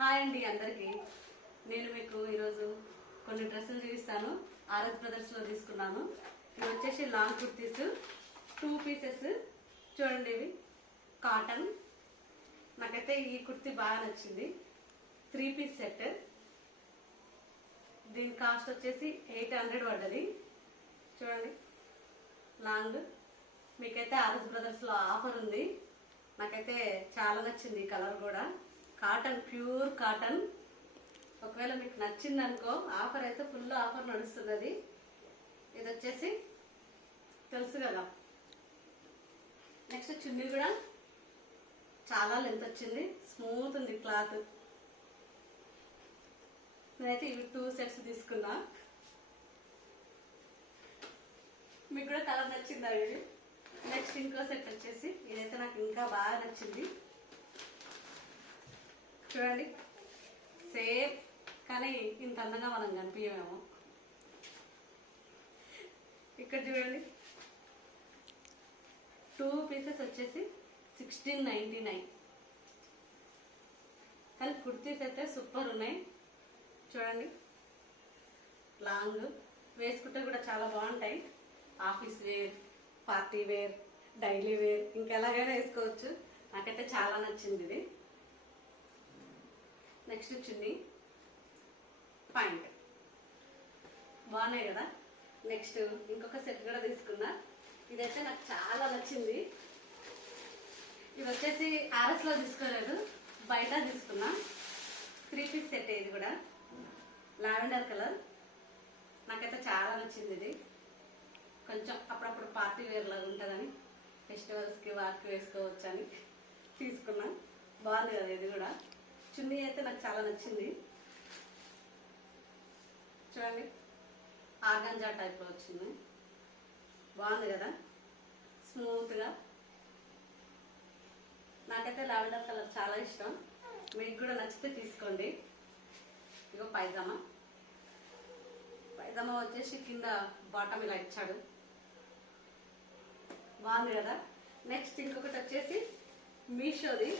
Hi అండి అందరికి. నేను మీకు ఈరోజు కొన్ని డ్రెస్సులు చూపిస్తాను. ఆర్ఎస్ బ్రదర్స్ లో తీసుకున్నాను. ఇవి వచ్చేసి లాంగ్ కుర్తీస్ 2 పీసెస్. చూడండి, ఇవి కాటన్. నాకైతే ఈ కుర్తీ బాగా నచ్చింది. 3 పీస్ సెట్. దీని కాస్ట్ వచ్చేసి 800 పడ్డది. చూడండి, లాంగ్. మీకైతే ఆర్ఎస్ బ్రదర్స్ లో ఆఫర్ ఉంది. నాకైతే చాలా నచ్చింది ఈ కలర్ కూడా. Cotton, pure cotton. ఒకవేళ మీకు నచ్చింది అనుకో, ఆఫర్ అయితే ఫుల్ ఆఫర్ నడుస్తుంది. ఇది వచ్చేసి తెలుసు కదా. నెక్స్ట్ చున్నీ కూడా చాలా లెంత్ వచ్చింది, స్మూత్ ఉంది క్లాత్. నేనైతే ఇవి 2 సెట్స్ తీసుకున్నా. మీకు కూడా కలర్ నచ్చిందా ఇది? నెక్స్ట్ ఇంకో సెట్ వచ్చేసి ఇదైతే నాకు ఇంకా బాగా నచ్చింది. చూడండి, సేమ్ కానీ ఇంత అందంగా మనం కనిపించమేమో. ఇక్కడ చూడండి, 2 పీసెస్ వచ్చేసి 1699. కానీ కుర్తీస్ అయితే సూపర్ ఉన్నాయి. చూడండి, లాంగ్. వేసుకుంటే కూడా చాలా బాగుంటాయి. Office wear, party wear, daily wear, ఇంకెలాగైనా వేసుకోవచ్చు. నాకైతే చాలా నచ్చింది ఇది. Next chunni, point. బాగున్నాయి కదా. నెక్స్ట్ ఇంకొక సెట్ కూడా తీసుకున్నా. ఇదైతే నాకు చాలా నచ్చింది. ఇది వచ్చేసి ఆర్ఎస్ లో తీసుకోలేదు, బయట తీసుకున్నా. 3 పీస్ సెట్. ఇది కూడా లావెండర్ కలర్. నాకైతే చాలా నచ్చింది ఇది. కొంచెం అప్పుడప్పుడు పార్టీ వేర్ లాగా ఉంటుందని, ఫెస్టివల్స్కి వాటికి వేసుకోవచ్చు అని తీసుకున్నా. బాగుంది కదా ఇది కూడా. చున్నీ అయితే నాకు చాలా నచ్చింది. చూడండి, ఆర్గాంజా టైప్లో వచ్చింది. బాగుంది కదా, స్మూత్గా. నాకైతే లావెండర్ కలర్ చాలా ఇష్టం. మీకు కూడా నచ్చితే తీసుకోండి. ఇగో పైజామా. పైజామా వచ్చేసి కింద బాటమ్ ఇలా ఇచ్చాడు. బాగుంది కదా. నెక్స్ట్ ఇంకొకటి వచ్చేసి మీషోది.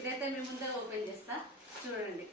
ఇదైతే మీ ముందే ఓపెన్ చేస్తా, చూడండి.